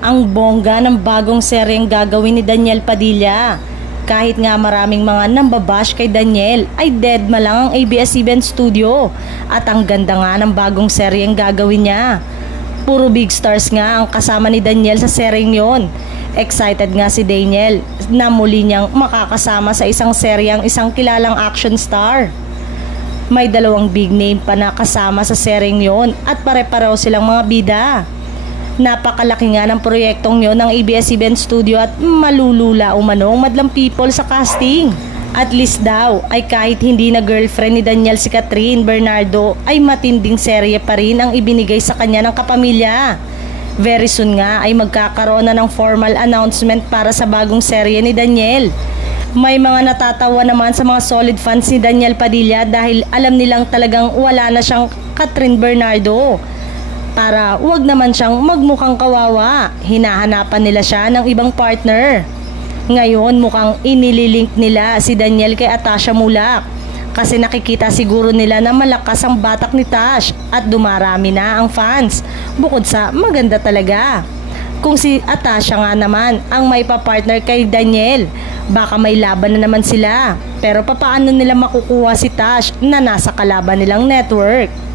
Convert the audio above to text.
Ang bongga ng bagong seryeng gagawin ni Daniel Padilla. Kahit nga maraming mga nambabash kay Daniel, ay deadma lang ang ABS-CBN Studio. At ang ganda nga ng bagong seryeng gagawin niya. Puro big stars nga ang kasama ni Daniel sa seryeng yon. Excited nga si Daniel na muli niyang makakasama sa isang seryeng isang kilalang action star. May dalawang big name pa na kasama sa seryeng yon at pare-pareho silang mga bida. Napakalaki nga ng proyektong yon ng ABS-CBN Studio at malulula umanong madlang people sa casting. At least daw ay kahit hindi na girlfriend ni Daniel si Catherine Bernardo ay matinding serye pa rin ang ibinigay sa kanya ng kapamilya. Very soon nga ay magkakaroon na ng formal announcement para sa bagong serye ni Daniel. May mga natatawa naman sa mga solid fans ni Daniel Padilla dahil alam nilang talagang wala na siyang Catherine Bernardo. Para wag naman siyang magmukhang kawawa, hinahanapan nila siya ng ibang partner. Ngayon mukhang inililink nila si Daniel kay Atasha Mulak kasi nakikita siguro nila na malakas ang batak ni Tash at dumarami na ang fans bukod sa maganda talaga. Kung si Atasha nga naman ang may papartner kay Daniel, baka may laban na naman sila. Pero papaano nila makukuha si Tash na nasa kalaban nilang network?